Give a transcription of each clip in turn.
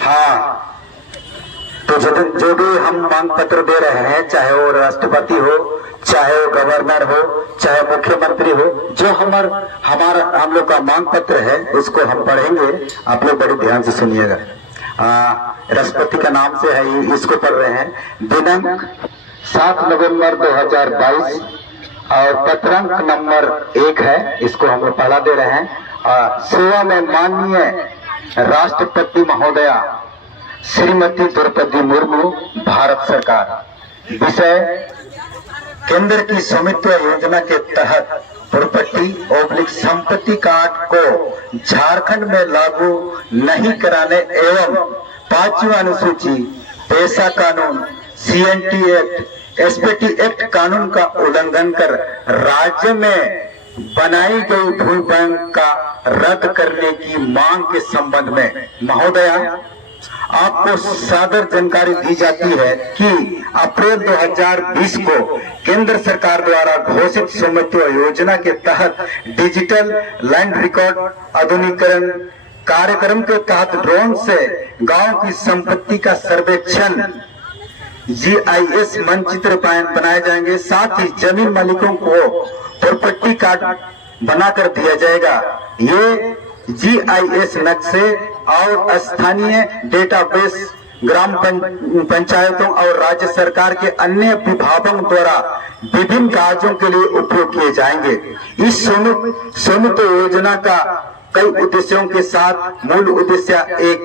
हाँ, तो जो भी हम मांग पत्र दे रहे हैं, चाहे वो राष्ट्रपति हो, चाहे वो गवर्नर हो, चाहे मुख्यमंत्री हो, जो हम लोग का मांग पत्र है उसको हम पढ़ेंगे। आप लोग बड़े ध्यान से सुनिएगा। राष्ट्रपति का नाम से है, इसको पढ़ रहे हैं। दिनांक 7 नवंबर 2022 और पत्रांक नंबर 1 है, इसको हम लोग पढ़ा दे रहे हैं। सेवा में माननीय राष्ट्रपति महोदया श्रीमती द्रौपदी मुर्मू, भारत सरकार। विषय, केंद्र की स्वामित्व योजना के तहत प्रॉपर्टी / संपत्ति कार्ड को झारखंड में लागू नहीं कराने एवं 5वीं अनुसूची, पैसा कानून, CNT एक्ट, SPT एक्ट कानून का उल्लंघन कर राज्य में बनाई गई भू बैंक का रद्द करने की मांग के संबंध में महोदया, आपको सादर जानकारी दी जाती है कि अप्रैल 2020 को केंद्र सरकार द्वारा घोषित स्वामित्व योजना के तहत डिजिटल लैंड रिकॉर्ड आधुनिकीकरण कार्यक्रम के तहत ड्रोन से गांव की संपत्ति का सर्वेक्षण GIS मानचित्र बनाए जाएंगे। साथ ही जमीन मालिकों को प्रॉपर्टी कार्ड बनाकर दिया जाएगा। ये GIS नक्शे और स्थानीय डेटाबेस ग्राम पंचायतों और राज्य सरकार के अन्य विभागों द्वारा विभिन्न कार्यों के लिए उपयोग किए जाएंगे। इस स्वामित्व योजना का कई उद्देश्यों के साथ मूल उद्देश्य एक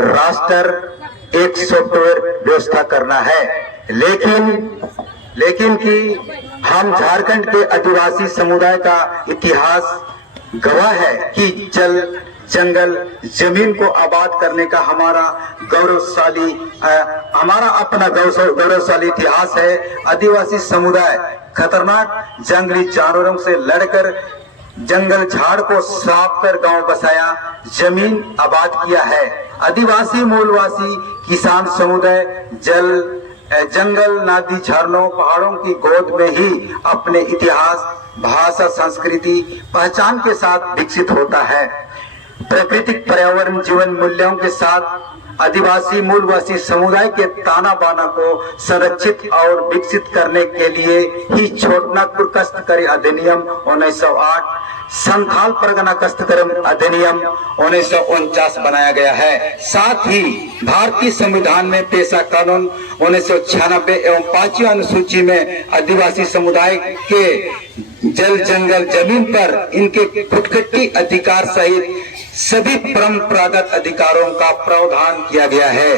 राष्ट्र एक सॉफ्टवेयर व्यवस्था करना है, लेकिन कि हम झारखंड के आदिवासी समुदाय का इतिहास गवाह है कि जल जंगल जमीन को आबाद करने का हमारा अपना गौरवशाली इतिहास है। आदिवासी समुदाय खतरनाक जंगली जानवरों से लड़कर जंगल झाड़ को साफ कर गांव बसाया, जमीन आबाद किया है। आदिवासी मूलवासी किसान समुदाय जंगल, नदी, झरनों, पहाड़ों की गोद में ही अपने इतिहास, भाषा, संस्कृति, पहचान के साथ विकसित होता है। प्राकृतिक पर्यावरण जीवन मूल्यों के साथ आदिवासी मूलवासी समुदाय के ताना बाना को संरक्षित और विकसित करने के लिए ही छोटनागपुर कष्टकरी अधिनियम 1908, संथाल परगना कष्टकर्म अधिनियम 1949 बनाया गया है। साथ ही भारतीय संविधान में पैसा कानून 1996 एवं 5वीं अनुसूची में आदिवासी समुदाय के जल जंगल जमीन पर इनके खुदकट्टी अधिकार सहित सभी परंपरागत अधिकारों का प्रावधान किया गया है।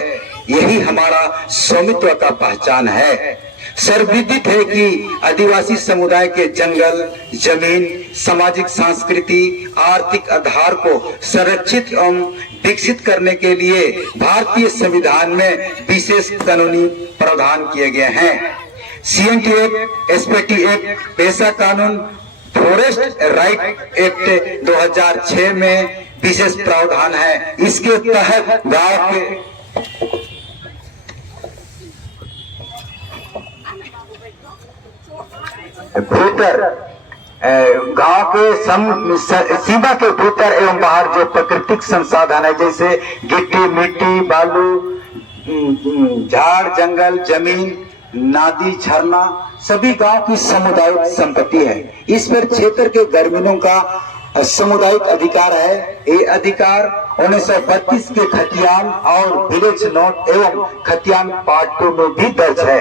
यही हमारा स्वामित्व का पहचान है। सर्वविदित है कि आदिवासी समुदाय के जंगल जमीन सामाजिक सांस्कृति आर्थिक आधार को संरक्षित एवं विकसित करने के लिए भारतीय संविधान में विशेष कानूनी प्रावधान किए गए हैं। CNT एक्ट, SPT एक्ट, पैसा कानून, फॉरेस्ट राइट एक्ट 2006 में विशेष प्रावधान है। इसके तहत गांव के भीतर गांव के सीमा के भीतर एवं बाहर जो प्राकृतिक संसाधन है, जैसे गिट्टी, मिट्टी, बालू, झाड़, जंगल, जमीन, नदी, झरना, सभी गांव की सामुदायिक संपत्ति है। इस पर क्षेत्र के ग्रामीणों का सामुदायिक अधिकार है। ये अधिकार 1932 के खतियान और विलेज नोट एवं खतियान पार्ट 2 में भी दर्ज है।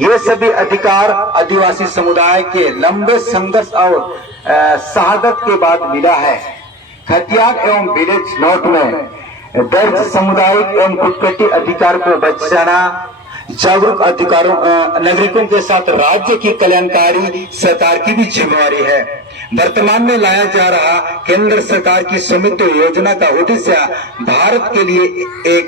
ये सभी अधिकार आदिवासी समुदाय के लंबे संघर्ष और शहादत के बाद मिला है। खतियान एवं विलेज नोट में दर्ज सामुदायिक एवं खुदकट्टी अधिकार को बचाना जागरूक अधिकारों नागरिकों के साथ राज्य की कल्याणकारी सरकार की भी जिम्मेवारी है। वर्तमान में लाया जा रहा केंद्र सरकार की स्वामित्व योजना का उद्देश्य भारत के लिए एक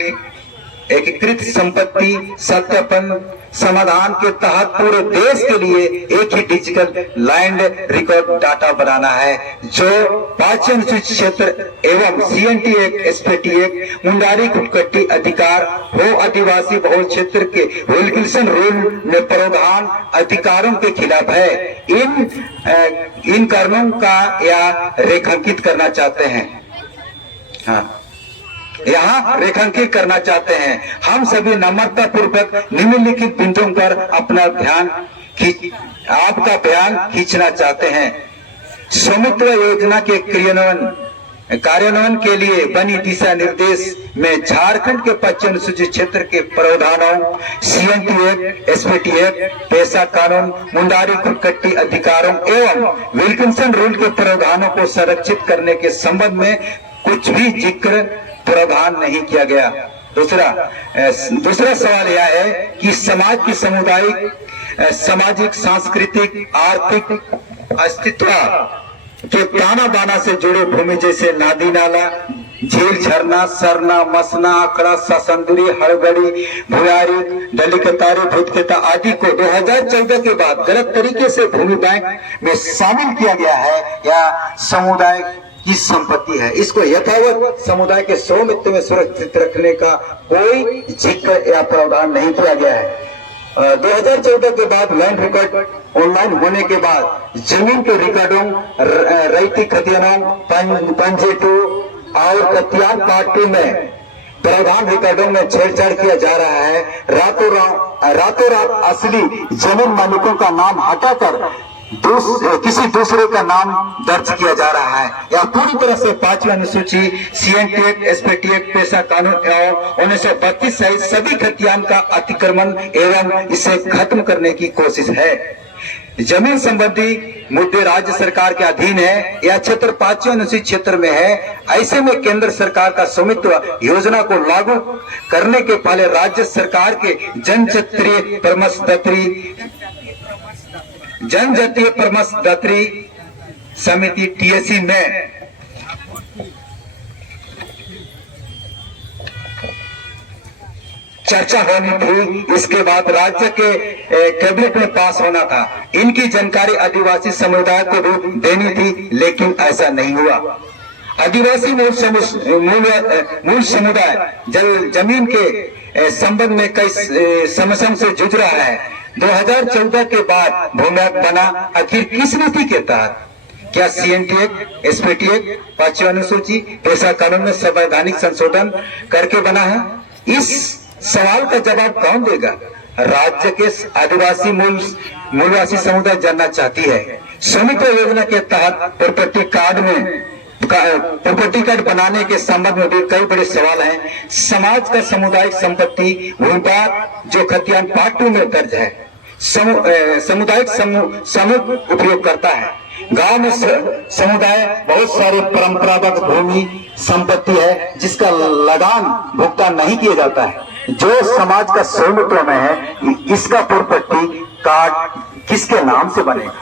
एकीकृत संपत्ति सत्यापन समाधान के तहत पूरे देश के लिए एक ही डिजिटल लैंड रिकॉर्ड डाटा बनाना है, जो 5 अनुसूचित क्षेत्र एवं CNT act, SPT act, Mundari खुदकट्टी अधिकार हो आदिवासी बहुल क्षेत्र के विल्किंसन रूल में प्रावधान अधिकारों के खिलाफ है। इन कारणों का या रेखांकित करना चाहते हैं। हाँ, यहाँ रेखांकित करना चाहते हैं। हम सभी नम्रता पूर्वक निम्नलिखित बिंदुओं पर अपना आपका ध्यान खींचना चाहते हैं। स्वामित्व योजना के कार्यान्वयन के लिए बनी दिशा निर्देश में झारखंड के पश्चिम अनुसूचित क्षेत्र के प्रावधानों, CNT एक्ट, SPT एक्ट, पेशा कानून, मुंडारी कुटकट्टी अधिकारों एवं विल्किंसन रूल के प्रावधानों को संरक्षित करने के संबंध में कुछ भी जिक्र प्रावधान नहीं किया गया। दूसरा सवाल यह है कि समाज की सामाजिक, सांस्कृतिक, आर्थिक अस्तित्व के ताना बाना से जुड़े भूमि जैसे नदी नाला, झील, झरना, सरना, मसना, आखड़ा, सासंदुरी, हड़गड़ी, भुयारी, डलिकतारी, भूतकेता आदि को 2014 के बाद गलत तरीके से भूमि बैंक में शामिल किया गया है या समुदाय की संपत्ति है। इसको यथावत समुदाय के स्वामित्व में सुरक्षित रखने का कोई जिक्र या प्रावधान नहीं किया गया है। 2014 के बाद लैंड रिकॉर्ड ऑनलाइन होने के बाद जमीन के रिकॉर्डों, रैयती खतियानों, पंजेटू और खतियान पार्ट 2 में प्रावधान रिकॉर्डों में छेड़छाड़ किया जा रहा है। रातों रात असली जमीन मालिकों का नाम हटाकर किसी दूसरे का नाम दर्ज किया जा रहा है या पूरी तरह से 5वीं अनुसूची, CNT एक्ट, SPT एक्ट, पेशा कानून एवं 1932 सहित सभी खतियान का अतिक्रमण एवं इसे खत्म करने की कोशिश है। जमीन संबंधी मुद्दे राज्य सरकार के अधीन है या क्षेत्र 5वीं अनुसूचित क्षेत्र में है। ऐसे में केंद्र सरकार का स्वामित्व योजना को लागू करने के पहले राज्य सरकार के जनजातीय परामर्शदात्री समिति TSC में चर्चा होनी थी। इसके बाद राज्य के कैबिनेट में पास होना था। इनकी जानकारी आदिवासी समुदाय को भी देनी थी, लेकिन ऐसा नहीं हुआ। आदिवासी मूल समुदाय जमीन के संबंध में कई समस्याओं से जूझ रहा है। 2014 के बाद भूमि बना आखिर किस नीति के तहत? क्या CNT एक्ट, SPT एक्ट, 5वीं अनुसूची, पेशा कानून में संवैधानिक संशोधन करके बना है? इस सवाल का जवाब कौन देगा? राज्य के आदिवासी मूलवासी समुदाय जानना चाहती है। स्वामित्व योजना के तहत प्रॉपर्टी कार्ड बनाने के संबंध में भी कई बड़े सवाल हैं। समाज का सामुदायिक संपत्ति भूमिभाग जो खतियान पार्ट 2 में दर्ज है, सामुदायिक समूह उपयोग करता है। गांव में समुदाय बहुत सारे परंपरागत भूमि संपत्ति है जिसका लगान भुगतान नहीं किया जाता है। जो समाज का स्वामित्व में है, इसका प्रॉपर्टी कार्ड किसके नाम से बनेगा?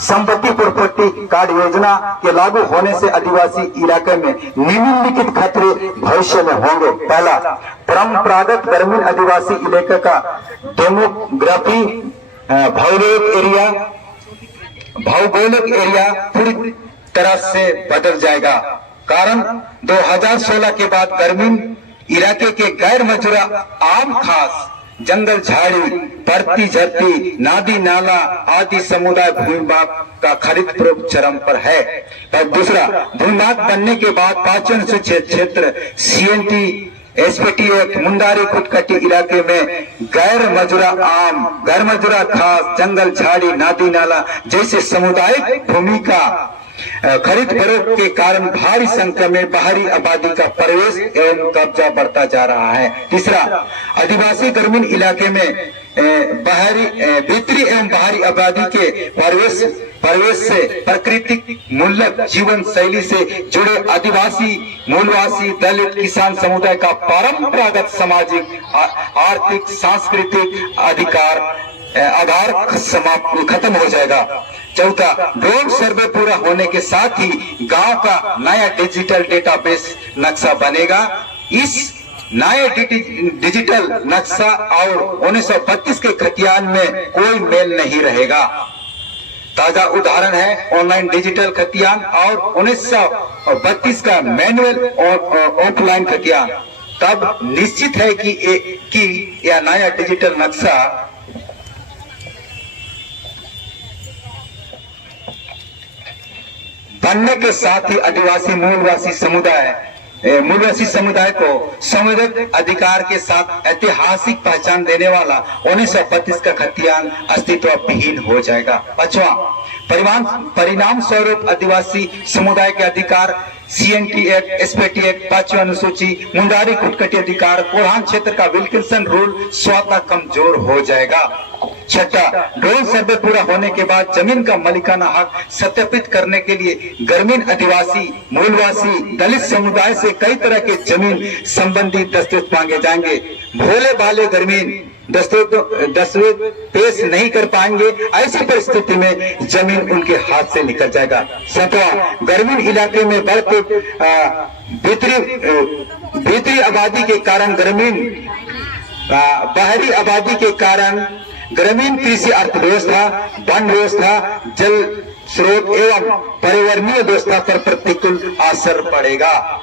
संपत्ति प्रॉपर्टी कार्ड योजना के लागू होने से आदिवासी इलाके में निम्नलिखित खतरे भविष्य में होंगे। पहला, परंपरागत ग्रामीण आदिवासी इलाके का डेमोग्राफी भौगोलिक एरिया पूरी तरह से बदल जाएगा। कारण 2016 के बाद ग्रामीण इलाके के गैर मजूरा आम खास जंगल झाड़ी, पड़ती झरती, नदी नाला आदि समुदाय भूमिभाग का खरीद फरोख्त चरम पर है। और दूसरा, भूमिभाग बनने के बाद 5वीं अनुसूचित क्षेत्र CNT, SPT एक्ट, मुंडारी कुटकट्टी इलाके में गैर मजूरा खास जंगल झाड़ी, नदी नाला जैसे सामुदायिक भूमि का खरीद फरोख्त के कारण भारी संख्या में बाहरी आबादी का प्रवेश एवं कब्जा बढ़ता जा रहा है। तीसरा, आदिवासी ग्रामीण इलाके में भीतरी एवं बाहरी आबादी के प्रवेश से प्राकृतिक मूलक जीवन शैली से जुड़े आदिवासी मूलवासी दलित किसान समुदाय का परंपरागत सामाजिक, आर्थिक, सांस्कृतिक आधार खत्म हो जाएगा। चौथा, ग्राउंड सर्वे पूरा होने के साथ ही गांव का नया डिजिटल डेटाबेस नक्शा बनेगा। इस नए डिजिटल नक्शा और 1932 के खतियान में कोई मेल नहीं रहेगा। ताजा उदाहरण है ऑनलाइन डिजिटल खतियान और 1932 का मैनुअल और ऑफलाइन खतियान। तब निश्चित है कि यह नया डिजिटल नक्शा बनने के साथ ही आदिवासी मूलवासी समुदाय मूलवासी समुदाय को संवैधानिक अधिकार के साथ ऐतिहासिक पहचान देने वाला 1932 का खतियान अस्तित्व विहीन हो जाएगा। पांचवा, परिणाम स्वरूप आदिवासी समुदाय के अधिकार CNT एक्ट, SPT एक्ट, 5वीं अनुसूची, मुंडारी कुटकटी अधिकार, कोल्हान क्षेत्र का विल्किंसन रूल स्वतः कमजोर हो जाएगा। छठा, ड्रोन सर्वे पूरा होने के बाद जमीन का मालिकाना हक सत्यापित करने के लिए ग्रामीण आदिवासी, मूलवासी, दलित समुदाय से कई तरह के जमीन संबंधी दस्तावेज मांगे जाएंगे। भोले भाले ग्रामीण दस्तावेज पेश नहीं कर पाएंगे, ऐसी परिस्थिति में जमीन उनके हाथ से निकल जाएगा। सातवां, ग्रामीण इलाके में बढ़ते भीतरी आबादी के कारण बाहरी आबादी के कारण ग्रामीण कृषि अर्थव्यवस्था, वन व्यवस्था, जल स्रोत एवं पर्यावरणीय व्यवस्था पर प्रतिकूल असर पड़ेगा।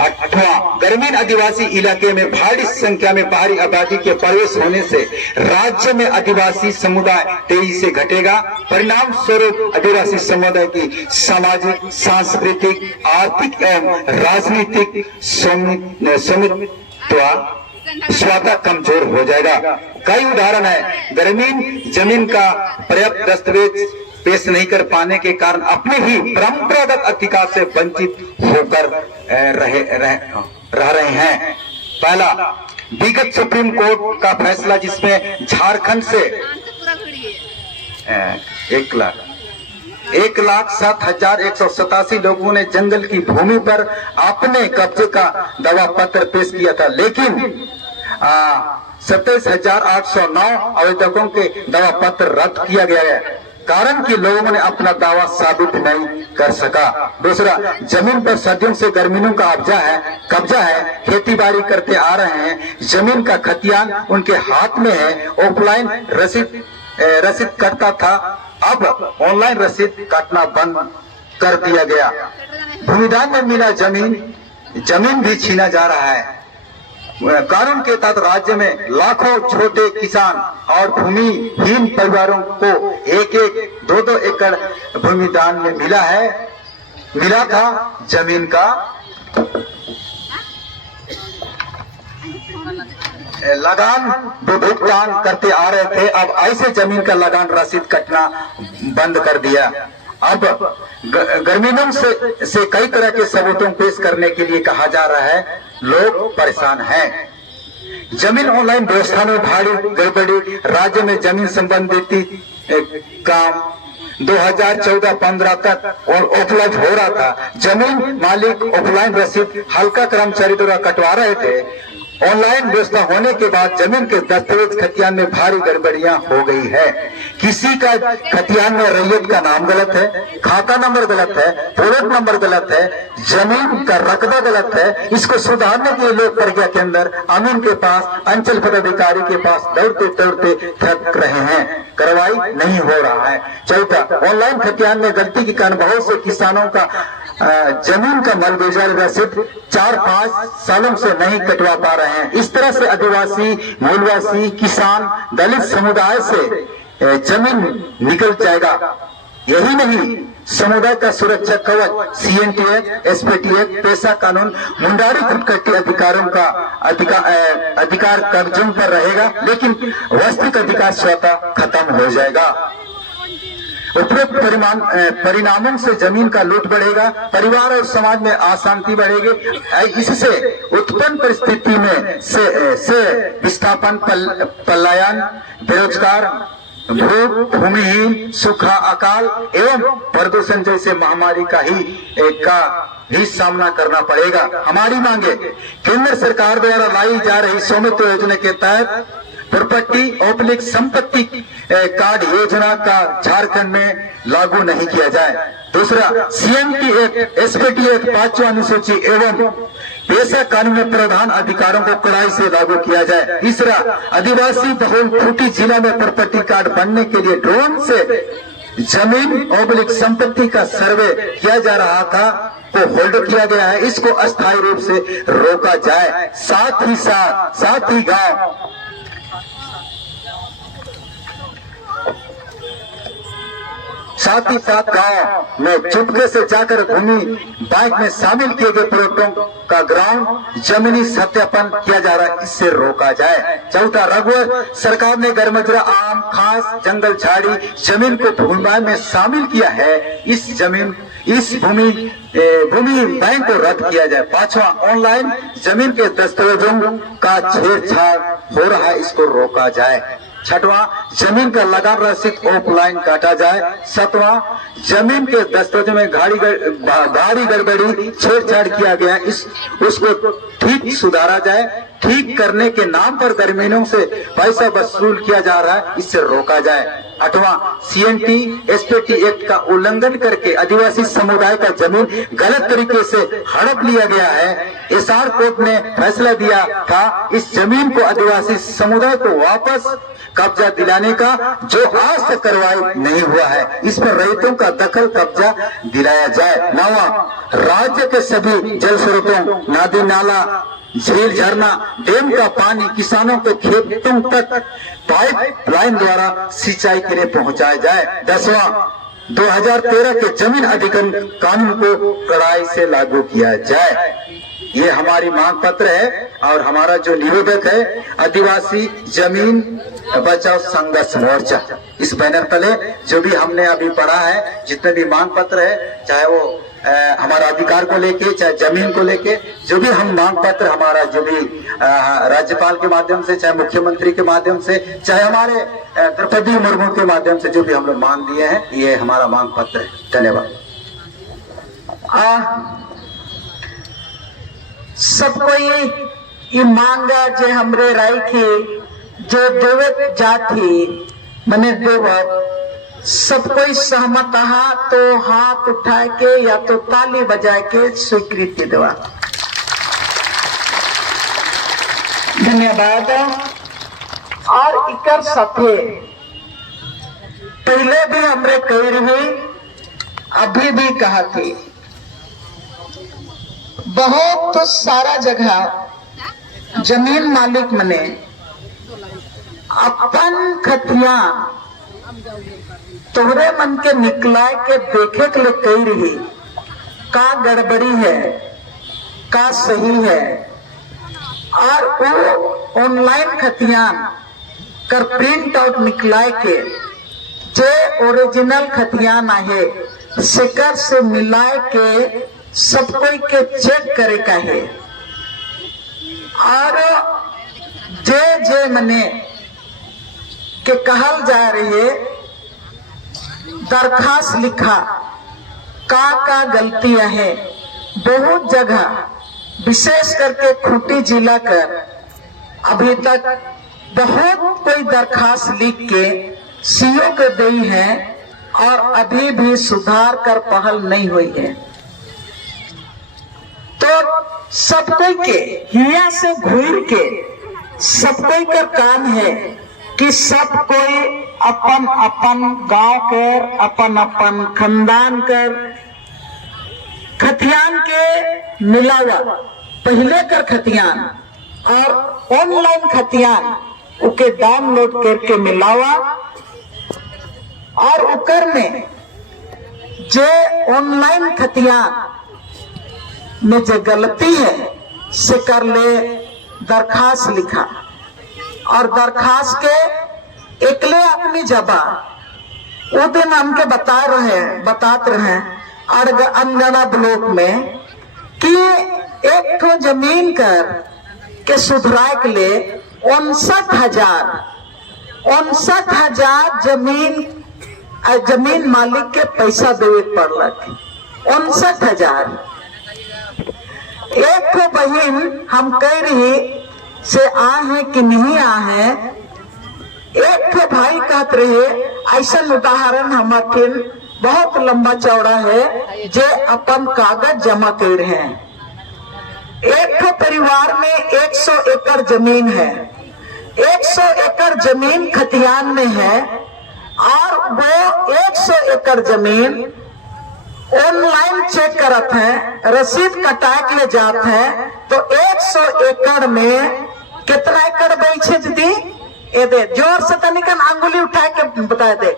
आठवां, ग्रामीण आदिवासी इलाके में भारी संख्या में बाहरी आबादी के प्रवेश होने से राज्य में आदिवासी समुदाय तेजी से घटेगा। परिणाम स्वरूप आदिवासी समुदाय की सामाजिक, सांस्कृतिक, आर्थिक एवं राजनीतिक स्वामित्व स्वतः कमजोर हो जाएगा। कई उदाहरण है, ग्रामीण जमीन का पर्याप्त दस्तावेज पेश नहीं कर पाने के कारण अपने ही परंपरागत अधिकार से वंचित होकर रह रहे हैं। पहला, विगत सुप्रीम कोर्ट का फैसला जिसमें झारखंड से 1,07,187 लोगों ने जंगल की भूमि पर अपने कब्जे का दावा पत्र पेश किया था, लेकिन 27,809 आवेदकों के दावा पत्र रद्द किया गया है, कारण कि लोगों ने अपना दावा साबित नहीं कर सका। दूसरा, जमीन पर सदियों से ग्रामीणों का कब्जा है, खेती बाड़ी करते आ रहे हैं, जमीन का खतियान उनके हाथ में है। ऑफलाइन रसीद कटता था, अब ऑनलाइन रसीद काटना बंद कर दिया गया। भूमिदान में मिला जमीन भी छीना जा रहा है। कानून के तहत राज्य में लाखों छोटे किसान और भूमिहीन परिवारों को 1-1, 2-2 एकड़ भूमिदान में मिला था जमीन का लगान भुगतान करते आ रहे थे, अब ऐसे जमीन का लगान रसीद कटना बंद कर दिया। अब ग्रामीणों से कई तरह के सबूतों पेश करने के लिए कहा जा रहा है, लोग परेशान हैं। जमीन ऑनलाइन व्यवस्था में भारी गड़बड़ी, राज्य में जमीन संबंधित काम 2014-15 तक उपलब्ध हो रहा था। जमीन मालिक ऑफलाइन रसीद हल्का कर्मचारी द्वारा कटवा रहे थे। ऑनलाइन व्यवस्था होने के बाद जमीन के दस्तावेज खतियान में भारी गड़बड़ियां हो गई है। किसी का खतियान में रैयत का नाम गलत है, खाता नंबर गलत है, प्लॉट नंबर गलत है, जमीन का रकबा गलत है। इसको सुधारने के लिए लोग प्रज्ञा केंद्र, अमीन के पास, अंचल पदाधिकारी के पास दौड़ते थक रहे हैं, कार्रवाई नहीं हो रहा है। चौथा, ऑनलाइन खतियान में गलती के कारण बहुत से किसानों का जमीन का मलबेजा रसीद 4-5 सालों से नहीं कटवा पा रहे हैं। इस तरह से आदिवासी, मूलवासी, किसान, दलित समुदाय से जमीन निकल जाएगा। यही नहीं, समुदाय का सुरक्षा कवच CNT एक्ट, SPT एक्ट, पेशा कानून, मुंडारी कुटकटी अधिकारों का अधिकार कब्जों पर रहेगा, लेकिन वास्तविक अधिकार स्वतः खत्म हो जाएगा। उपरोक्त परिणामों से जमीन का लूट बढ़ेगा, परिवार और समाज में अशांति बढ़ेगी। इससे उत्पन्न परिस्थिति में से विस्थापन, पलायन, बेरोजगार, भूमिहीन, सूखा, अकाल एवं प्रदूषण जैसे महामारी का ही सामना करना पड़ेगा। हमारी मांगे, केंद्र सरकार द्वारा लाई जा रही स्वामित्व योजना के तहत प्रॉपर्टी संपत्ति कार्ड योजना का झारखंड में लागू नहीं किया जाए। दूसरा, CNT एक्ट, SPT एक्ट, 5वीं अनुसूची एवं पेशा कानून में प्रधान अधिकारों को कड़ाई से लागू किया जाए। तीसरा, आदिवासी बहुल खूंटी जिला में प्रॉपर्टी कार्ड बनने के लिए ड्रोन से जमीन संपत्ति का सर्वे किया जा रहा था, को होल्ड किया गया है। इसको अस्थायी रूप से रोका जाए। साथ ही गांव साथ ही साथ गांव में चुपके से जाकर भूमि बैंक में शामिल किए गए प्रोजेक्टों का ग्राउंड जमीनी सत्यापन किया जा रहा है, इससे रोका जाए। चौथा, रघुवर सरकार ने गैरमजुरा आम खास जंगल झाड़ी जमीन को भूमि में शामिल किया है, इस भूमि बैंक को रद्द किया जाए। पांचवा, ऑनलाइन जमीन के दस्तावेजों का छेड़छाड़ हो रहा है, इसको रोका जाए। छठवां, जमीन का लगान रसीद ऑफलाइन काटा जाए। सातवां, जमीन के दस्तावेजों में भारी गड़बड़ी छेड़छाड़ किया गया, उसको ठीक सुधारा जाए। ठीक करने के नाम पर ग्रामीणों से पैसा वसूल किया जा रहा है, इससे रोका जाए। आठवां, CNT SPT एक्ट का उल्लंघन करके आदिवासी समुदाय का जमीन गलत तरीके से हड़प लिया गया है। SR कोर्ट ने फैसला दिया था इस जमीन को आदिवासी समुदाय को वापस कब्जा दिलाने का, जो आज तक कार्रवाई नहीं हुआ है, इस पर रैयतों का दखल कब्जा दिलाया जाए। नौवां, राज्य के सभी जल स्रोतों, नदी नाला, झील झरना, डैम का पानी किसानों के खेतों तक पाइप लाइन द्वारा सिंचाई के लिए पहुंचाया जाए। 10वां, 2013 के जमीन अधिग्रहण कानून को कड़ाई से लागू किया जाए। ये हमारी मांग पत्र है और हमारा जो निवेदक है आदिवासी जमीन बचाओ संघर्ष मोर्चा, इस बैनर तले जो भी हमने अभी पढ़ा है, जितने भी मांग पत्र है, चाहे वो हमारा अधिकार को लेके, चाहे जमीन को लेके, जो भी हम मांग पत्र हमारा जो भी राज्यपाल के माध्यम से, चाहे मुख्यमंत्री के माध्यम से, चाहे हमारे द्रौपदी मुर्मू के माध्यम से जो भी हम लोग मांग दिए हैं, ये हमारा मांग पत्र है। धन्यवाद। सब कोई ये मांगा जे हमरे राय की जो देवत जाति मने देवत, सब कोई सहमत हा तो हाथ उठा के या तो ताली बजा के स्वीकृति देवा। धन्यवाद। और इकर साथे पहले भी हमरे कह रही, अभी भी कहा थी, बहुत सारा जगह जमीन मालिक मने अपन खतिया तोहरे मन के निकला के देखे के लिए कही रही, का गड़बड़ी है, का सही है, और वो ऑनलाइन खतियान कर प्रिंट आउट निकला के जे ओरिजिनल खतियान आहे शिकर से मिलाए के सब कोई के चेक करे का है। और जे मने के कहल जा रही है, दरखास्त लिखा का गलतियां है। बहुत जगह विशेष करके खूंटी जिला कर अभी तक बहुत कोई दरखास्त लिख के सीओ के दी है और अभी भी सुधार कर पहल नहीं हुई है। तो सब कोई के हिया से घूर के सब कोई का काम है कि सब कोई अपन अपन गांव कर, अपन अपन खानदान कर खतियान के मिलावा, पहले कर खतियान और ऑनलाइन खतियान उके डाउनलोड करके मिलावा, और उकर में जे ऑनलाइन खतियान में जो गलती है से कर ले दरखास्त लिखा, और दरखास्त के एकले अपनी जबा वो दिन हमके बताते रहे अनगढ़ा ब्लॉक में कि एक ठो जमीन कर के सुधराए के लिए 59,000 जमीन मालिक के पैसा देवे पड़लक। 59,000। एक ठो बहन हम कह रही से आ है कि नहीं आ है, एक ठो भाई कहते रहे, ऐसा उदाहरण हमारे बहुत लंबा चौड़ा है जे अपन कागज जमा कर रहे हैं। एक ठो परिवार में 100 एकड़ जमीन है, 100 एकड़ जमीन खतियान में है, और वो 100 एकड़ जमीन ऑनलाइन चेक करत है, रसीद कटा के ले जाते हैं, तो 100 एकड़ में कितना एकड़ बेचे दीदी? ये दे जोर से तनिकन अंगुली उठा के बता दे।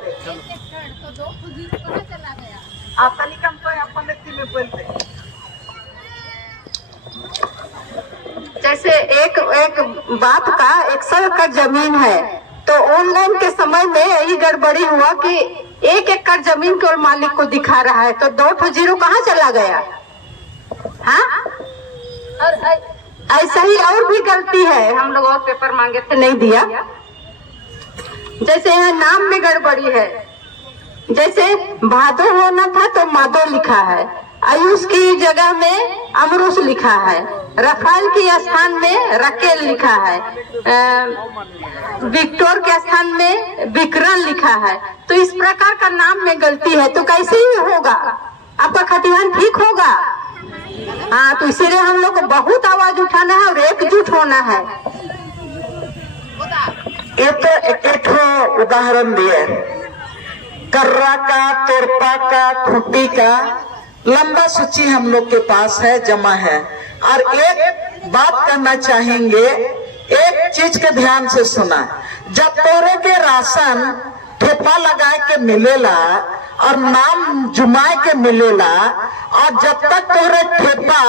आता नहीं कम तो अपन व्यक्ति में बोलते। जैसे एक बात का 100 एकड़ जमीन है तो ऑनलाइन के समय में यही गड़बड़ी हुआ कि 1 एकड़ जमीन केवल मालिक को दिखा रहा है, तो 2 जीरो कहाँ चला गया? हाँ, और ऐसा ही और भी गलती है, हम लोग और पेपर मांगे थे नहीं दिया। जैसे यहाँ नाम में गड़बड़ी है, जैसे भादो होना था तो माधो लिखा है, आयुष की जगह में अमरुष लिखा है, रफाल के स्थान में रकेल लिखा है, विक्टोर के स्थान में विकरण लिखा है। तो इस प्रकार का नाम में गलती है तो कैसे ही होगा? आपका खतिहान ठीक होगा? हाँ, तो इसीलिए हम लोग को बहुत आवाज उठाना है और एकजुट होना है। ये तो एक उदाहरण दिए, कर्रा का, तोरपा का, खूंटी का लंबा सूची हम लोग के पास है, जमा है। और एक बात करना चाहेंगे, एक चीज के ध्यान से सुना, जब तोरे के राशन ठेपा लगाए के मिलेला और नाम जुमाए के मिलेला, और जब तक तोरे ठेपा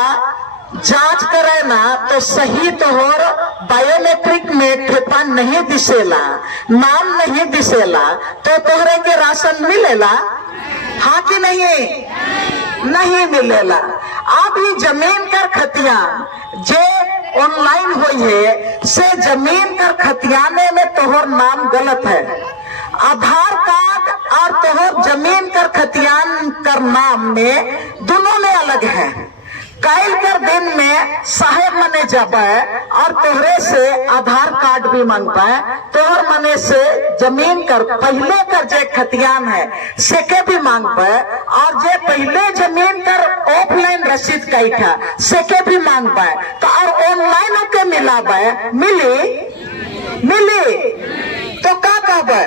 जांच करे ना तो सही तोहर बायोमेट्रिक में ठेपा नहीं दिसेला, नाम नहीं दिसेला, तो तोहरे के राशन मिलेला? हाँ कि नहीं? नहीं मिलेला। अब ये जमीन कर खतियान जे ऑनलाइन हुई है से जमीन कर खतियाने में तोहर नाम गलत है। आधार कार्ड और तोहर जमीन कर खतियान कर नाम में दोनों में अलग है। कल कर दिन में साहेब मने जाबे और तोहरे से आधार कार्ड भी मांगबे, तोहर मने से जमीन कर पहले कर जे खतियान है सेके भी मांगबे, और जे पहले जमीन कर ऑफलाइन रसीद कैठा सेके भी मांगबे, तो और ऑनलाइन के मिलाबे मिली तो का कहबे?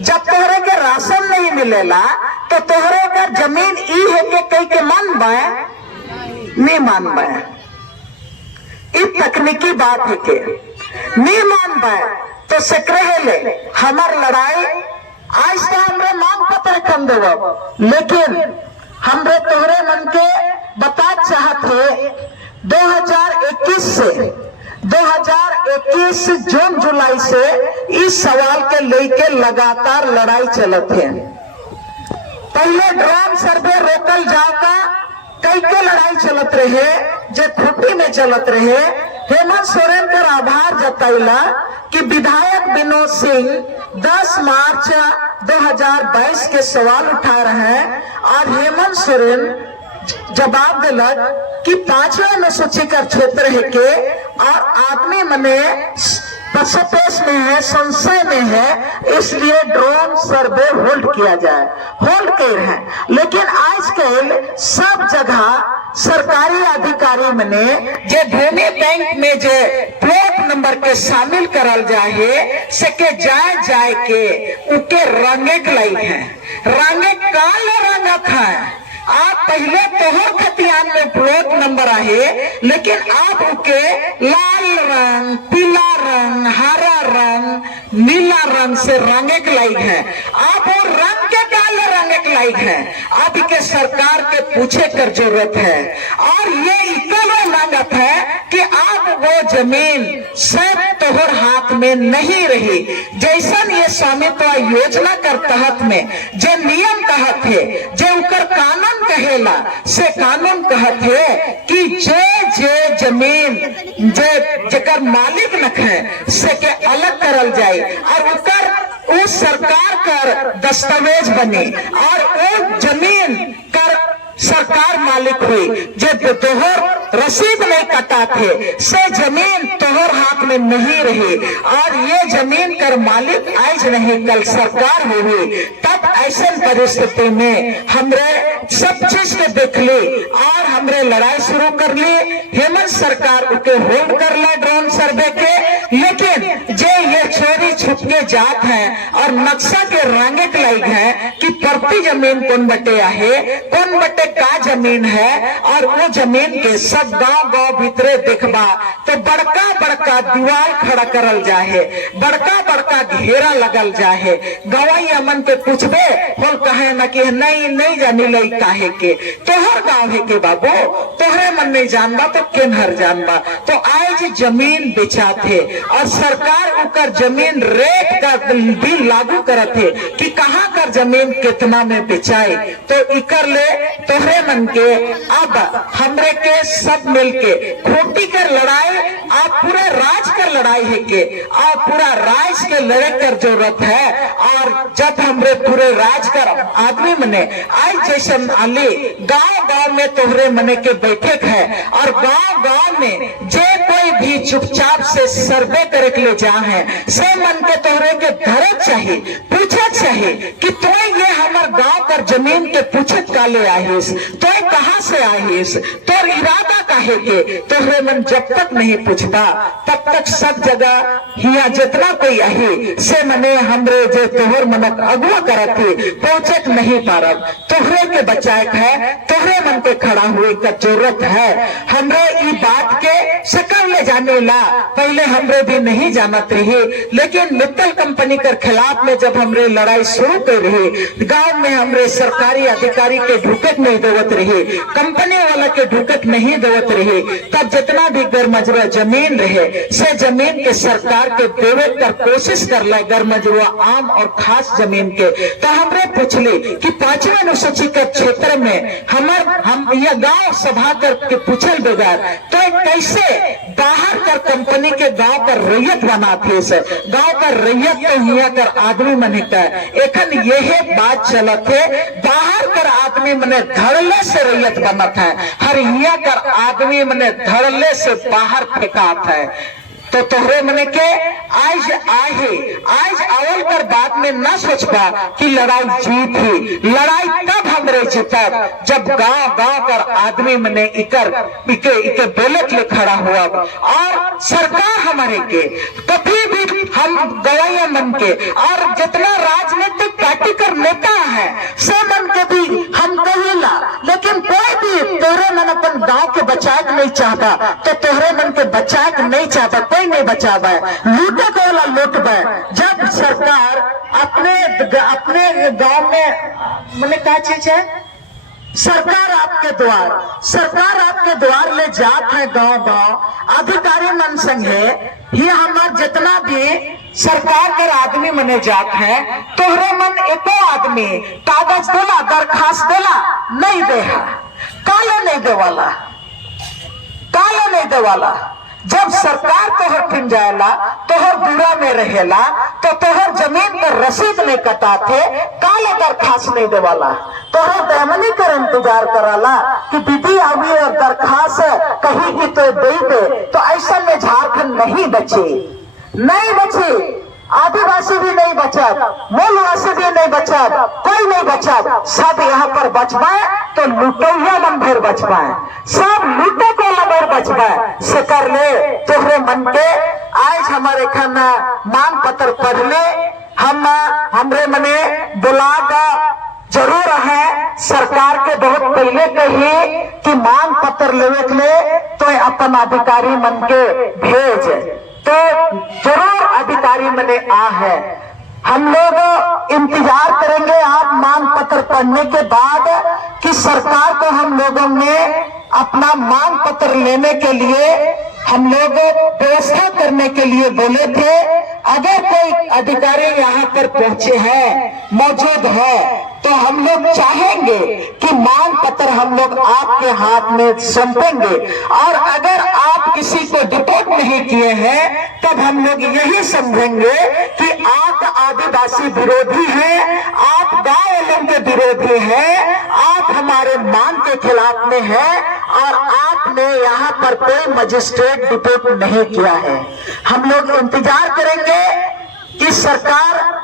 जब तोहरे के राशन नहीं मिलेला तो तोहरे का जमीन ई है के कई के मानबे नहीं मानबे। इस तकनीकी बात है के नहीं मानबे तो सकरे हमार लड़ाई आज तो हमरे मांग पत्र कम देव, लेकिन हमरे तोहरे मन के बता चाहते 2021 से 2021 जून जुलाई से इस सवाल के लेके लगातार लड़ाई चलत है। पहले ड्रोन सर्वे रोकल जाओगा कई के लड़ाई चलत रहे, जे खूंटी में चलत रहे। हेमंत सोरेन का आभार जताइला कि विधायक विनोद सिंह 10 मार्च 2022 के सवाल उठा रहे हैं और हेमंत सोरेन जवाब दिलक कि 5वें अनुसूची का क्षेत्र है के और आदमी मने पक्षपेश में है, संशय में है, इसलिए ड्रोन सर्वे होल्ड किया जाए, होल्ड कर है। लेकिन आजकल सब जगह सरकारी अधिकारी मने जे भूमि बैंक में जे प्लॉट नंबर के शामिल करल जाए सके जाए के उके रंगे लाई है, रंगे काल रंगत है। आप पहले तोहर खतियान में प्लॉट नंबर आहे, लेकिन आप उके लाल रंग, पीला रंग, हरा रंग, नीला रंग से रंगे के लायक है। आप और रंग के काले रंगे के लायक है। आप के सरकार के पूछे कर जरूरत है। और ये इतना लागत है कि आप वो जमीन सब तोहर हाथ में नहीं रही। जैसन ये स्वामित्व योजना कर तहत में जो नियम कहत है, जो उकर कानून कहेला से कानून कहत है कि जे जमीन जे जकर मालिक नख है से के अलग करल जाए और उकर उस सरकार कर दस्तावेज बने और वो जमीन कर सरकार मालिक हुई। जब तोहर रसीद नहीं कटा थे से जमीन तोहर हाथ में नहीं रही और ये जमीन कर मालिक आज नहीं कल सरकार हुई। तब ऐसे परिस्थिति में हमरे सब चीज के देख ली और हमरे लड़ाई शुरू कर ली। हेमंत सरकार उके होल्ड कर ला ड्रोन सर्वे के, लेकिन जे ये चोरी छुप के जात है और नक्शा के रंगे के लायक है कि प्रति जमीन कौन बटे आहे, कौन बटे का जमीन है और वो जमीन के सब गांव भीतरे देखबा तो बड़का बड़का बड़ा दीवार खड़ा करल जाए, बड़का बड़का घेरा लगल जाए। गवाई अमन के पूछबे होल कहे न कि नहीं नहीं जानी लई काहे के, तोहर गाँव है के बाबू, तोहरे मन नहीं जानबा तो केनहर जानबा। तो आज जमीन बेचा थे और सरकार उकर जमीन रेट का बिल लागू करत है कि कहाँ कर जमीन कितना में बेचाए। तो इकर ले तोहरे मन के अब हमरे के सब मिलके खोटी कर लड़ाई, आप पूरे राज कर लड़ाई है के, आप पूरा राज के लड़े कर जरूरत है। और जब हमरे पूरे राज कर आदमी मने आज जैसे आले गांव गांव में तोहरे मने के बैठक है और गांव गांव में जे कोई भी चुपचाप से सर्वे करे के ले जा है से मन के तोहरे के धरे चाहिए, पूछे चाहिए कि तो ये हमार गांव कर जमीन के पूछत का ले आहिस, तो कहाँ से आहिस, तो इरादा काहे के। तोहरे मन जब तक नहीं पूछता तब तक सब जगह हिया जितना कोई आही से मने हमरे जो तोहर मनक अगुआ करत थे पहुंचत नहीं पारब। तोहरे के बचाए है, तोहरे मन के खड़ा हुए का जरूरत है। हमरे ई बात के शकल ले जाने ला पहले हमरे भी नहीं जानत रही, लेकिन मित्तल कंपनी के खिलाफ में जब हमरे लड़ाई शुरू कर रही, गांव में हमरे सरकारी अधिकारी के ढुकत नहीं देवत रही, कंपनी वाला के ढुकत नहीं देवत रही, तब जितना भी गरमजरुआ जमीन रहे से जमीन के सरकार के देवे कर कोशिश कर ला, गरमजरुआ आम और खास जमीन के। तो हमरे पूछली कि 5वें अनुसूची के क्षेत्र में हम यह गांव सभा करके पूछल बगैर तो कैसे बाहर कर कंपनी के गांव का रैयत बनाते से, गांव का रैयत तो हिया कर आदमी मने का एखन यही बात चलत है, बाहर कर आदमी मने धड़ले से रैयत बनत है, हर हिया कर आदमी मने धड़ले से बाहर फेंकात है। तो तोहरे मने के आज आवल कर बात में न सोचबा कि लड़ाई जीत ही, लड़ाई तब हमरे जीतब जब गांव गांव कर आदमी मने इके बोलत ले खड़ा हुआ और सरकार हमारे के कभी भी हम गवाइया मन के और जितना राजनीतिक पार्टी कर नेता है से मन के भी हम कहेला, लेकिन कोई भी तोहरे मन अपन गांव के बचाए नहीं चाहता, तो तोहरे मन के बचाए नहीं चाहता, कोई नहीं बचावा, लूटे को वाला लूटबे। जब सरकार अपने गांव में मैंने क्या चीज है, सरकार आपके द्वार ले जात है गांव गांव, अधिकारी मन संग है, ये हमार जितना भी सरकार कर आदमी मने जात है, तोहरे मन एको आदमी कागज देला, दरखास्त देला नहीं दे, काले नहीं देवाला। जब सरकार तोहर फिन जाएला, तोहर दूरा में रहेला, तो तोहर जमीन पर रसीद नहीं कटाते, काले दरखास्त नहीं देवाला, तोहर दमनी कर इंतजार कराला कि दीदी आवी और दरखास्त कहीं की तो दे, तो ऐसा में झारखंड नहीं बचे, आदिवासी भी नहीं बचब, मूलवासी भी नहीं बचब, कोई नहीं बचब, सब यहाँ पर बचबाए तो लुटैया मन भर बचबाए, सब लूटे को लबर बचबाए से कर ले। तोहरे मन के आज हमारे खाना मांग पत्र पढ़ ले, हमरे मने बुलागा जरूर है, सरकार के बहुत पहले कही कि मांग पत्र लेवे के ले तो अपन अधिकारी मन के भेज, तो जरूर अधिकारी मने आ है। हम लोग इंतजार करेंगे आप मांग पत्र पढ़ने के बाद कि सरकार को हम लोगों ने अपना मांग पत्र लेने के लिए हम लोग व्यवस्था करने के लिए बोले थे। अगर कोई अधिकारी यहाँ पर पहुंचे हैं, मौजूद है, तो हम लोग चाहेंगे कि मांग पत्र हम लोग आपके हाथ में सौंपेंगे, और अगर आप किसी को डिपोर्ट नहीं किए हैं तब हम लोग यही समझेंगे कि आप आदिवासी विरोधी हैं, आप गांव वालों के विरोधी हैं, आप हमारे मांग के खिलाफ में हैं और आपने यहाँ पर कोई मजिस्ट्रेट डिपोर्ट नहीं किया है। हम लोग इंतजार करेंगे कि सरकार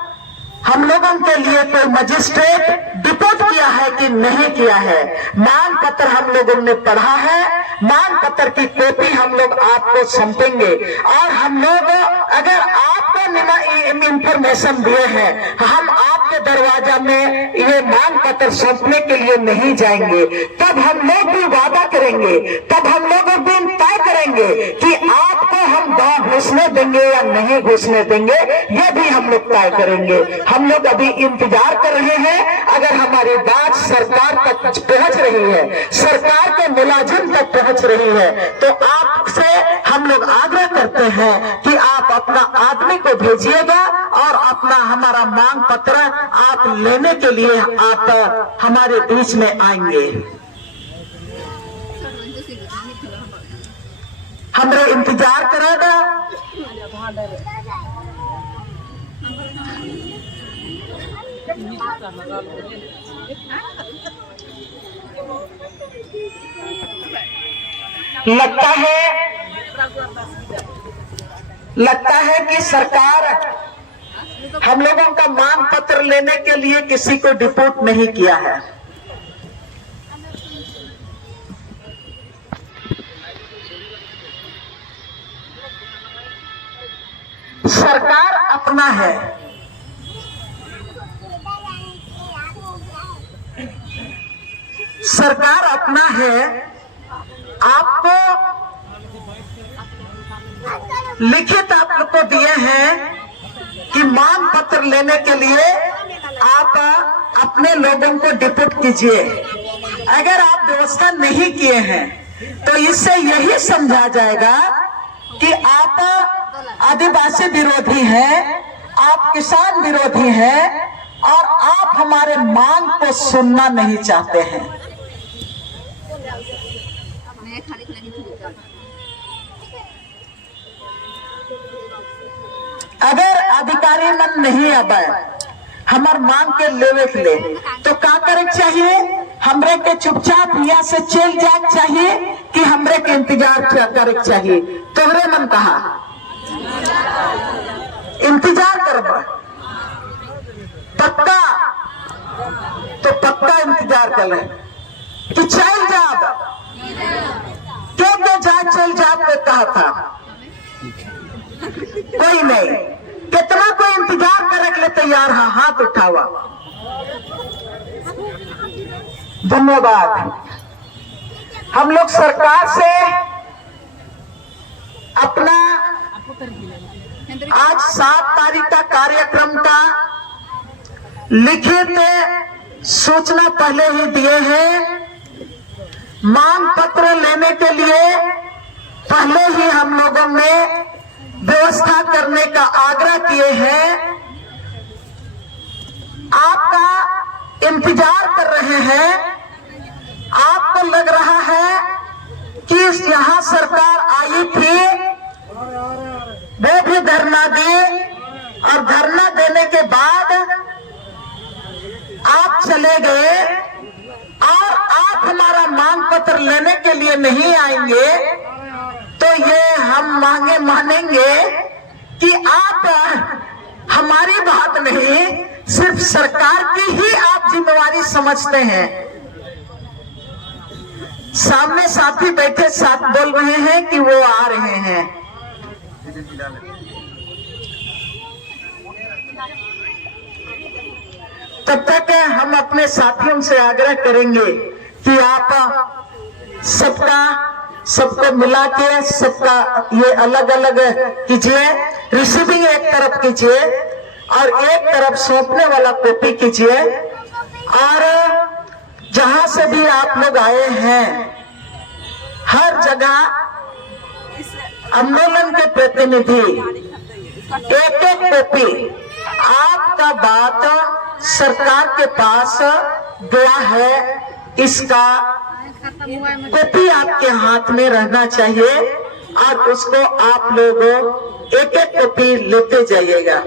हम लोगों के लिए कोई मजिस्ट्रेट डिपोर्ट किया है कि नहीं किया है। मांग पत्र हम लोगों ने पढ़ा है, मांग पत्र की कॉपी हम लोग आपको सौंपेंगे, और हम लोग अगर आपको इंफॉर्मेशन दिए हैं, हम आपके दरवाजा में ये मांग पत्र सौंपने के लिए नहीं जाएंगे। तब हम लोग भी वादा करेंगे, तब हम लोग भी तय करेंगे कि आपको हम गाँव घोषित घुसने देंगे या नहीं घुसने देंगे, ये भी हम लोग तय करेंगे। हम लोग अभी इंतजार कर रहे हैं। अगर हमारी बात सरकार तक पहुंच रही है, सरकार के मुलाजिम तक पहुंच रही है, तो आपसे हम लोग आग्रह करते हैं कि आप अपना आदमी को भेजिएगा और अपना हमारा मांग पत्र आप लेने के लिए आप हमारे बीच में आएंगे। हमरे इंतजार करेगा। लगता है कि सरकार हम लोगों का मांग पत्र लेने के लिए किसी को डिपोर्ट नहीं किया है। सरकार अपना है। सरकार अपना है। आपको लिखित आप लोग को दिए हैं कि मांग पत्र लेने के लिए आप अपने लोगों को डिपोर्ट कीजिए। अगर आप व्यवस्था नहीं किए हैं तो इससे यही समझा जाएगा कि आप आदिवासी विरोधी हैं, आप किसान विरोधी हैं और आप हमारे मांग को सुनना नहीं चाहते हैं। अगर अधिकारी मन नहीं अब हमार मांग के लेवे के लिए तो क्या करे चाहिए? हमरे के चुपचाप यहाँ से चल जाए चाहिए कि हमरे के इंतजार करे चाहिए? तोहरे मन कहा इंतजार करब पक्का, तो पक्का इंतजार कर ले कि चल जाब क्यों तो जाए चल जाब पे कहा था। कोई नहीं, कितना कोई इंतजार करे के लिए तैयार है? हाथ उठावा। धन्यवाद। हम लोग सरकार से अपना आज 7 तारीख का कार्यक्रम का लिखित सूचना पहले ही दिए हैं। मांग पत्र लेने के लिए पहले ही हम लोगों ने व्यवस्था करने का आग्रह किए हैं। आपका इंतजार कर रहे हैं। आपको लग रहा है कि यहाँ सरकार आई थी, वो भी धरना दी और धरना देने के बाद आप चले गए और आप हमारा मांग पत्र लेने के लिए नहीं आएंगे, तो ये हम मानेंगे कि आप हमारी बात नहीं, सिर्फ सरकार की ही आप जिम्मेवारी समझते हैं। सामने साथी बैठे साथ बोल रहे हैं कि वो आ रहे हैं। तब तक हम अपने साथियों से आग्रह करेंगे कि आप सबको मिला के सबका ये अलग अलग कीजिए। रिसीविंग एक तरफ कीजिए और एक तरफ सौंपने वाला कॉपी कीजिए। और जहां से भी आप लोग आए हैं, हर जगह आंदोलन के प्रतिनिधि एक एक कॉपी आपका बात सरकार के पास गया है, इसका कॉपी आपके हाथ में रहना चाहिए और उसको आप लोग एक एक कॉपी लेते जाइएगा।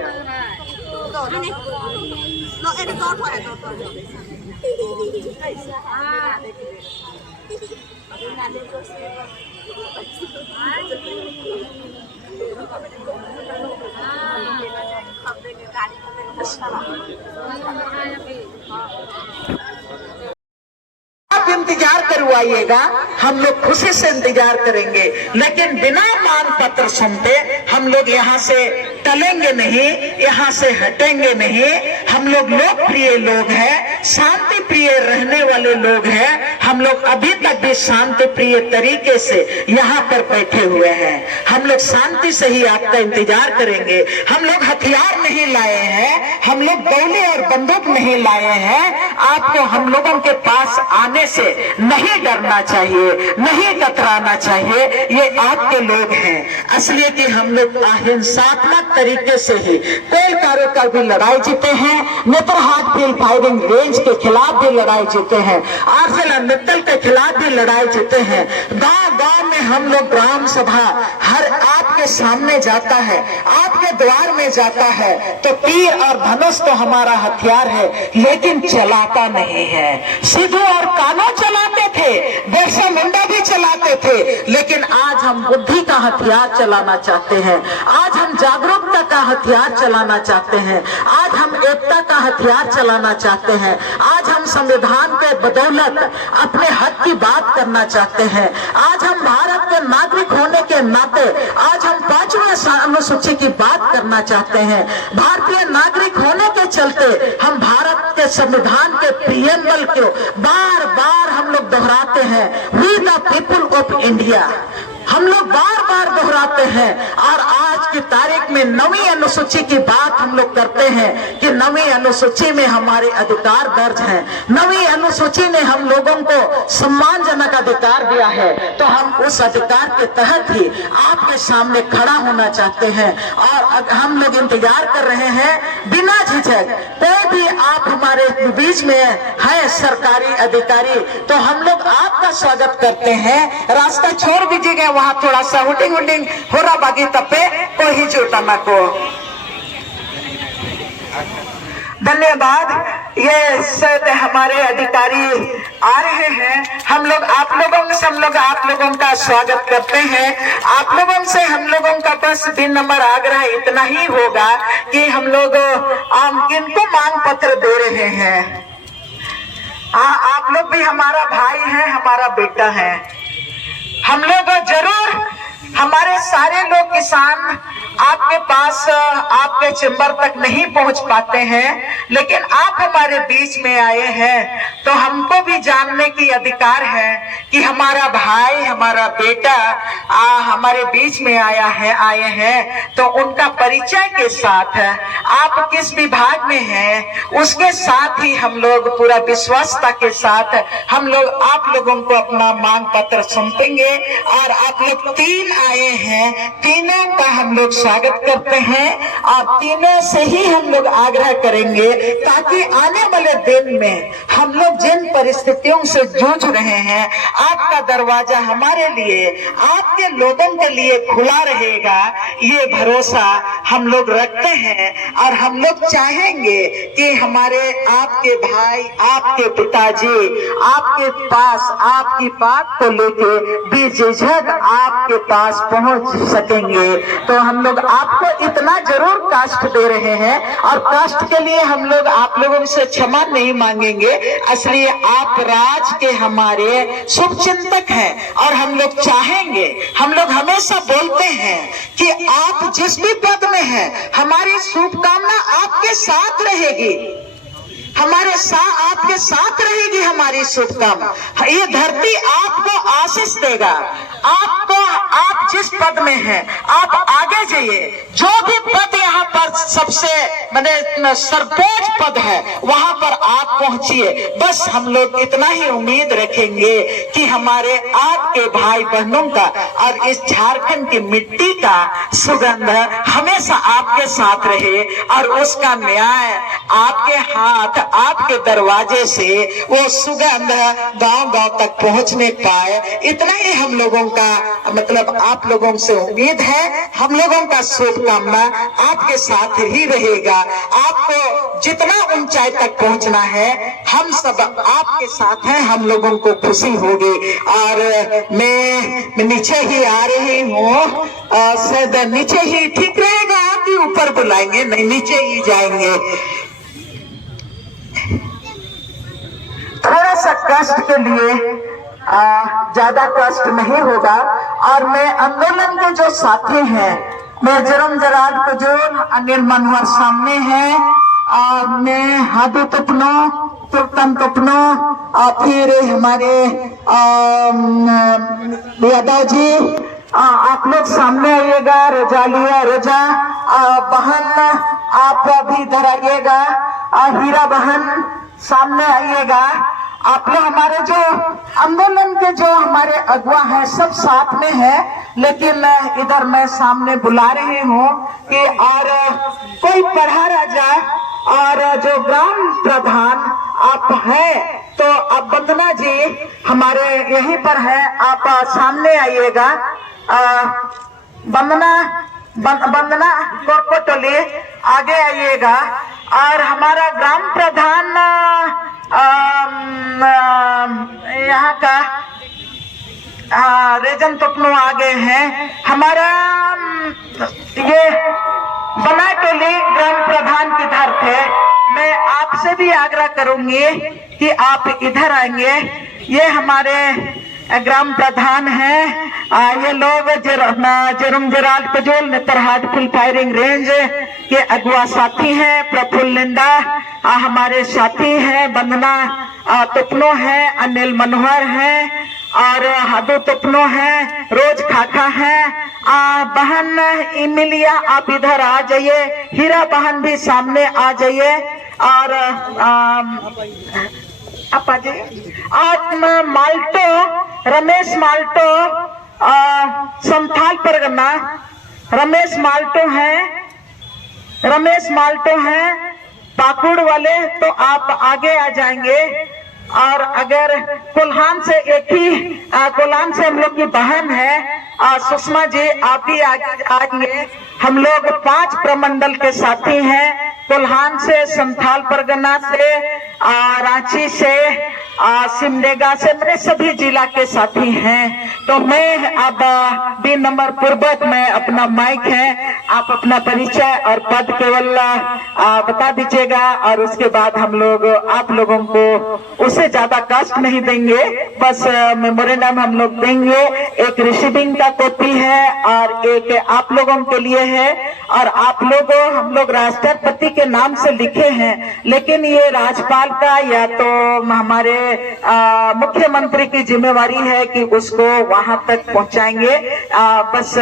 आप इंतजार करवाइएगा, हम लोग खुशी से इंतजार करेंगे, लेकिन बिना मांग पत्र सुनते हम लोग यहाँ से टलेंगे नहीं, यहाँ से हटेंगे नहीं। हम लोग लोकप्रिय लोग हैं, शांति प्रिय रहने वाले लोग हैं। हम लोग अभी तक भी शांति प्रिय तरीके से यहाँ पर बैठे हुए हैं। हम लोग शांति से ही आपका इंतजार करेंगे। हम लोग हथियार नहीं लाए हैं, हम लोग गोले और बंदूक नहीं लाए हैं। आपको हम लोगों के पास आने से नहीं डरना चाहिए, नहीं कतराना चाहिए। ये आपके लोग हैं। असलिए कि हम लोग अहिंसात्मक तरीके से ही कोई कार्य का भी लड़ाई जीते हैं। नेतरहाट फील्ड फायरिंग रेंज के खिलाफ भी लड़ाई जीते हैं, आर्सेलर के खिलाफ भी लड़ाई जीते हैं। गांव गांव में हम लोग ग्राम सभा हर आपके सामने जाता है, आपके द्वार में जाता है। तो तीर और धनुष तो हमारा हथियार है, लेकिन चलाता नहीं है। सिद्धू और कान्हो चलाते थे, बिरसा मुंडा भी चलाते थे, लेकिन आज हम बुद्धि का हथियार चलाना चाहते हैं। आज हम जागरूकता का हथियार चलाना चाहते हैं। आज हम एकता का हथियार चलाना चाहते हैं। आज हम संविधान के बदौलत अपने हक की बात करना चाहते हैं। आज हम भारत के नागरिक होने के नाते आज हम 5वीं अनुसूची की बात करना चाहते हैं। भारतीय नागरिक होने के चलते हम भारत के संविधान के प्रियम्बल को बार बार हम लोग दोहराते हैं, we the people of India. हम लोग बार बार दोहराते हैं। और आज की तारीख में 9वीं अनुसूची की बात हम लोग करते हैं कि 9वीं अनुसूची में हमारे अधिकार दर्ज हैं। 9वीं अनुसूची ने हम लोगों को सम्मानजनक अधिकार दिया है। तो हम उस अधिकार के तहत ही आपके सामने खड़ा होना चाहते हैं। और हम लोग इंतजार कर रहे हैं बिना झिझक। कोई भी आप हमारे बीच में है सरकारी अधिकारी, तो हम लोग आपका स्वागत करते हैं। रास्ता छोड़ दीजिएगा, वहां थोड़ा सा हुटिंग हो रहा, बाकी तब पे कोई जुटा ना को। धन्यवाद। ये सद हमारे अधिकारी आ रहे हैं। हम लोग आप लोगों का स्वागत करते हैं। आप लोगों से हम लोगों का बस विनम्र आग्रह इतना ही होगा कि हम लोग किनको मांग पत्र दे रहे हैं। आप लोग भी हमारा भाई है, हमारा बेटा है। हम लोग जरूर, हमारे सारे लोग किसान आपके पास आपके चैम्बर तक नहीं पहुंच पाते हैं, लेकिन आप हमारे बीच में आए हैं तो हमको भी जानने की अधिकार है कि हमारा भाई, हमारा बेटा हमारे बीच में आए हैं। तो उनका परिचय के साथ आप किस विभाग में हैं, उसके साथ ही हम लोग पूरा विश्वासता के साथ हम लोग आप लोगों को अपना मांग पत्र सौंपेंगे। और आप लोग 3 आए हैं, तीनों का हम लोग स्वागत करते हैं। और तीनों से ही हम लोग आग्रह करेंगे ताकि आने वाले दिन में हम लोग जिन परिस्थितियों से जूझ रहे हैं, आपका दरवाजा हमारे लिए, आपके लोगों के लिए खुला रहेगा, ये भरोसा हम लोग रखते हैं। और हम लोग चाहेंगे कि हमारे आपके भाई, आपके पिताजी आपके पास आपकी बात को लेके बेझिझक आपके पास पहुंच सकेंगे। तो हम लोग आपको इतना जरूर कष्ट दे रहे हैं, और कष्ट के लिए हम लोग आप लोगों से क्षमा नहीं मांगेंगे। इसलिए आप राज के हमारे शुभचिंतक हैं, और हम लोग चाहेंगे, हम लोग हमेशा बोलते हैं कि आप जिस भी पद में हैं, हमारी शुभकामना आपके साथ रहेगी, आपके साथ रहेगी हमारी शुभकामना। ये धरती आपको आशीष देगा। आप जिस पद में हैं, आप आगे जाइए। जो भी पद यहाँ पर सबसे सर्वोच्च पद है, वहां पर आप पहुंचिए। बस हम लोग इतना ही उम्मीद रखेंगे कि हमारे आपके भाई बहनों का और इस झारखंड की मिट्टी का सुगंध हमेशा आपके साथ रहे, और उसका न्याय आपके हाथ, आपके दरवाजे से वो सुगंध गांव-गांव तक पहुंचने पाए। इतना ही हम लोगों का मतलब आप लोगों से उम्मीद है। हम लोगों का शुभकामना आपके साथ ही रहेगा। आपको जितना ऊंचाई तक पहुंचना है, हम सब आपके साथ हैं। हम लोगों को खुशी होगी। और मैं नीचे ही आ रही हूँ, शायद नीचे ही ठीक रहेगा कि ऊपर बुलाएंगे? नहीं, नीचे ही जाएंगे। थोड़ा सा कष्ट के लिए ज्यादा कष्ट नहीं होगा। और मैं आंदोलन के जो साथी हैं, मैं जरम जराद कजोल, अनिल मनोहर सामने हैं, और मैं हादी तुपनो तुर्तन तपनो, फिर हमारे यादव जी, आप लोग सामने आइएगा। रजालिया रजा बहन आप भी इधर आइएगा। हीरा बहन सामने आइएगा। आप लोग हमारे जो आंदोलन के जो हमारे अगुआ हैं सब साथ में है, लेकिन इधर मैं सामने बुला रही हूँ कि और कोई पढ़ा राजा और जो ग्राम प्रधान आप हैं, तो अब वंदना जी हमारे यहीं पर है, आप सामने आइएगा। वंदना कोरकोटोली आगे आइएगा। और हमारा ग्राम प्रधान यहाँ का रेजन तपनो आगे हैं। हमारा ये बनाटोली ग्राम प्रधान किधर थे? मैं आपसे भी आग्रह करूंगी कि आप इधर आएंगे। ये हमारे ग्राम प्रधान हैं। ये लोग जरुम जराल पजोल नेतरहाट फुल फायरिंग रेंज के अगुआ साथी हैं। प्रफुल्ल लिंडा हमारे साथी हैं। वंदना तुपनो है, अनिल मनोहर है और हादू तुपनो है, रोज खाखा है। बहन इमिलिया आप इधर आ जाइए। हीरा बहन भी सामने आ जाइए। और आप आ जाइए। और माल्टो रमेश माल्टो संथाल परगना रमेश माल्टो हैं पाकुड़ वाले, तो आप आगे आ जाएंगे। और अगर कोल्हान से कोल्हान से हम लोग की बहन है सुषमा जी, आप भी आएंगे। हम लोग 5 प्रमंडल के साथी हैं। कोल्हान से, संथाल परगना से, रांची से, सिमडेगा से, मेरे सभी जिला के साथी हैं। तो मैं अब नंबर पूर्वक मैं अपना माइक है, आप अपना परिचय और पद केवल बता दीजिएगा। और उसके बाद हम लोग आप लोगों को उससे ज्यादा कष्ट नहीं देंगे, बस मेमोरेंडम हम लोग देंगे। एक रिसीविंग का कॉपी है और एक आप लोगों के लिए है। और आप लोगों हम लोग राष्ट्रपति के नाम से लिखे हैं, लेकिन ये राज्यपाल का या तो हमारे मुख्यमंत्री की जिम्मेवारी है कि उसको वहां तक पहुंचाएंगे। बस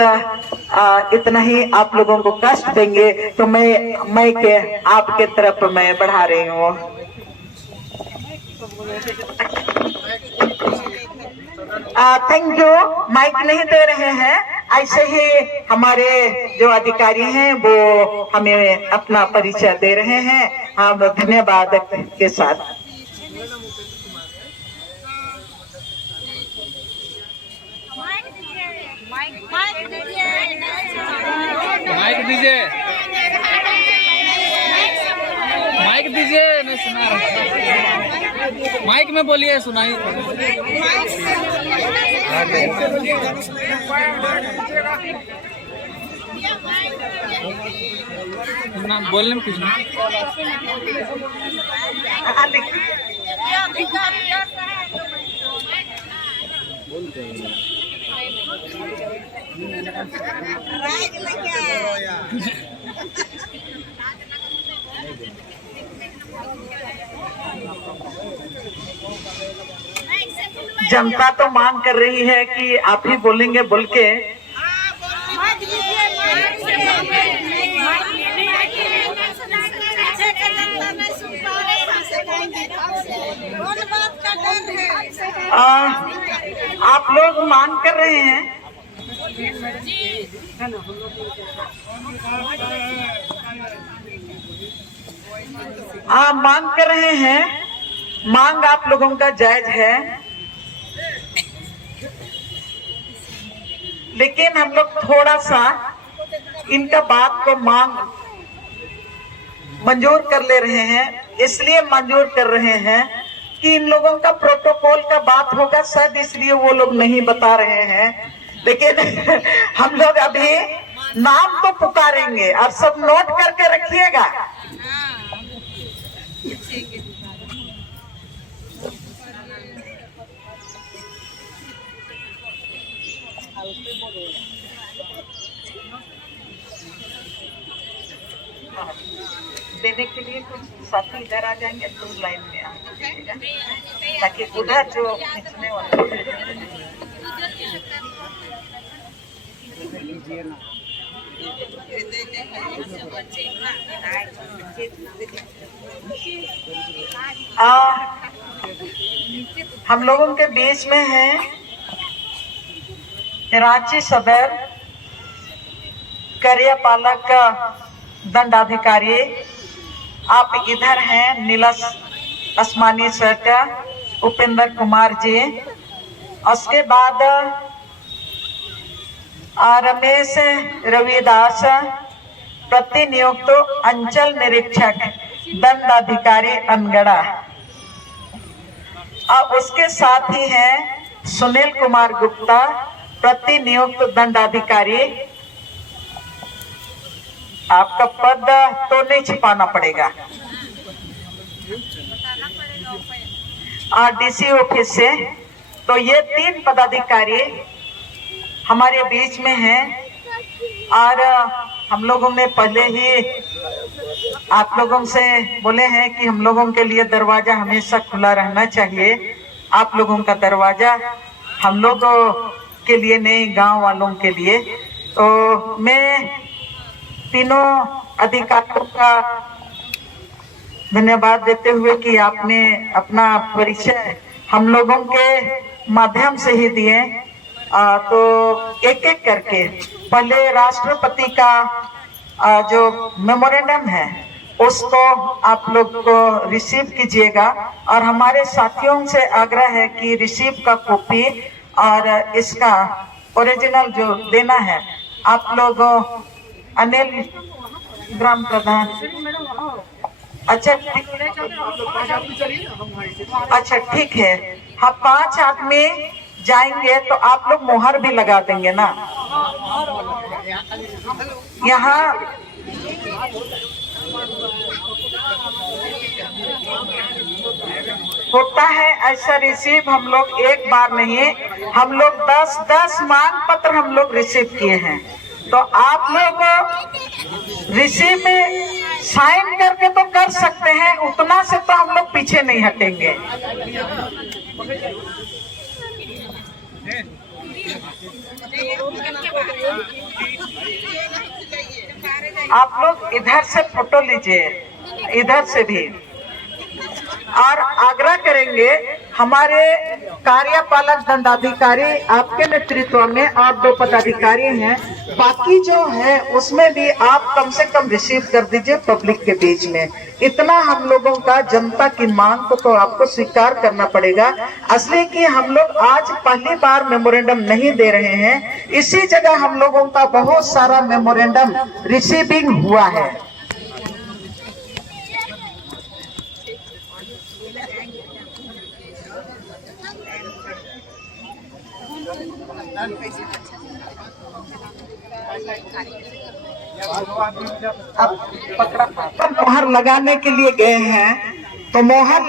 इतना ही आप लोगों को कष्ट देंगे, तो मैं के आपके तरफ मैं बढ़ा रही हूँ। Thank you. माइक नहीं दे रहे हैं, ऐसे ही हमारे जो अधिकारी हैं वो हमें अपना परिचय दे रहे हैं। हम धन्यवाद के साथ। माइक दीजिए, नहीं सुना रहा। माइक में बोलिए, सुनाई। बोलने में कुछ नहीं। जनता तो मांग कर रही है कि आप ही बोलेंगे बोल के। आप लोग मांग कर रहे हैं। मांग कर रहे हैं। मांग आप लोगों का जायज है, लेकिन हम लोग थोड़ा सा इनका बात को मांग मंजूर कर ले रहे हैं। इसलिए मंजूर कर रहे हैं कि इन लोगों का प्रोटोकॉल का बात होगा, शायद इसलिए वो लोग नहीं बता रहे हैं। लेकिन हम लोग अभी नाम तो पुकारेंगे और सब नोट करके रखिएगा। देने के लिए कुछ साथी इधर आ जाएंगे, तो लाइन में आ दीजिएगा ताकि उधर जो खींचने वाला हम लोगों के बीच में है रांची सदर कार्यपालक दंडाधिकारी। आप इधर हैं नीलस आसमानी शर्ट उपेंद्र कुमार जी। उसके बाद रमेश रविदास प्रतिनियुक्त अंचल निरीक्षक दंडाधिकारी अनगढ़ा। और उसके साथ ही हैं सुनील कुमार गुप्ता प्रतिनियुक्त दंडाधिकारी। आपका पद तो नहीं छिपाना पड़ेगा। डीसी ऑफिस से तो ये 3 पदाधिकारी हमारे बीच में हैं। और हम लोगों ने पहले ही आप लोगों से बोले हैं कि हम लोगों के लिए दरवाजा हमेशा खुला रहना चाहिए। आप लोगों का दरवाजा हम लोगों के लिए नहीं, गांव वालों के लिए। तो मैं तीनों अधिकारियों का धन्यवाद देते हुए कि आपने अपना परिचय हम लोगों के माध्यम से ही दिए। तो एक एक करके पहले राष्ट्रपति का जो मेमोरेंडम है उसको आप लोग को रिसीव कीजिएगा। और हमारे साथियों से आग्रह है कि रिसीव का कॉपी और इसका ओरिजिनल जो देना है आप लोग अनिल ग्राम प्रधान। अच्छा ठीक है। हाँ 5 आदमी जाएंगे तो आप लोग मोहर भी लगा देंगे ना। यहाँ होता है ऐसा रिसीव हम लोग एक बार नहीं, हम लोग 10 मांग पत्र हम लोग रिसीव किए हैं। तो आप लोग रिसीव में साइन करके तो कर सकते हैं, उतना से तो हम लोग पीछे नहीं हटेंगे। आप लोग इधर से फोटो लीजिए, इधर से भी। और आग्रह करेंगे हमारे कार्यपालक दंडाधिकारी आपके नेतृत्व में और 2 पदाधिकारी हैं, बाकी जो है उसमें भी आप कम से कम रिसीव कर दीजिए पब्लिक के बीच में। इतना हम लोगों का जनता की मांग को तो आपको स्वीकार करना पड़ेगा। असली कि हम लोग आज पहली बार मेमोरेंडम नहीं दे रहे हैं, इसी जगह हम लोगों का बहुत सारा मेमोरेंडम रिसीविंग हुआ है। अब मोहर लगाने के लिए गए हैं तो मोहर